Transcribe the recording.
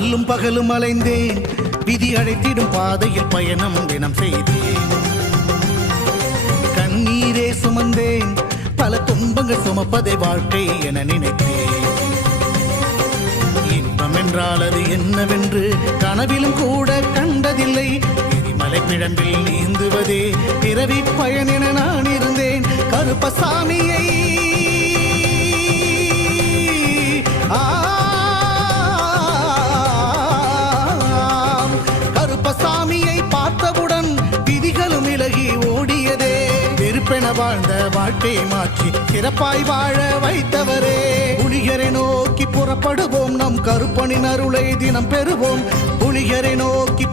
அல்லும் பகலும் அலைந்தேன், விதி அழைத்திடும் பாதையில் பயணம் தினம் செய்தேன். கண்ணீரே சுமந்தேன், பல துன்பங்கள் சுமப்பதை வாழ்க்கை என நினைத்தேன். இன்பம் என்றால் அது என்னவென்று கனவிலும் கூட கண்டதில்லை. எரிமலை பிழம்பில் நீந்துவதே பிறவி பயன் என நான் இருந்தேன். கருப்பசாமியை கருப்பசாமியை பார்த்தவுடன் விதிகளும் விலகி ஓடியதே. வெறுப்பென வாழ்ந்த வாழ்க்கையை மாற்றி சிறப்பாய் வாழ வைத்தவரே. புலிகரை நோக்கி புறப்படுவோம், நம் கருப்பனின் அருளை தினம் பெறுவோம். புலிகரை நோக்கி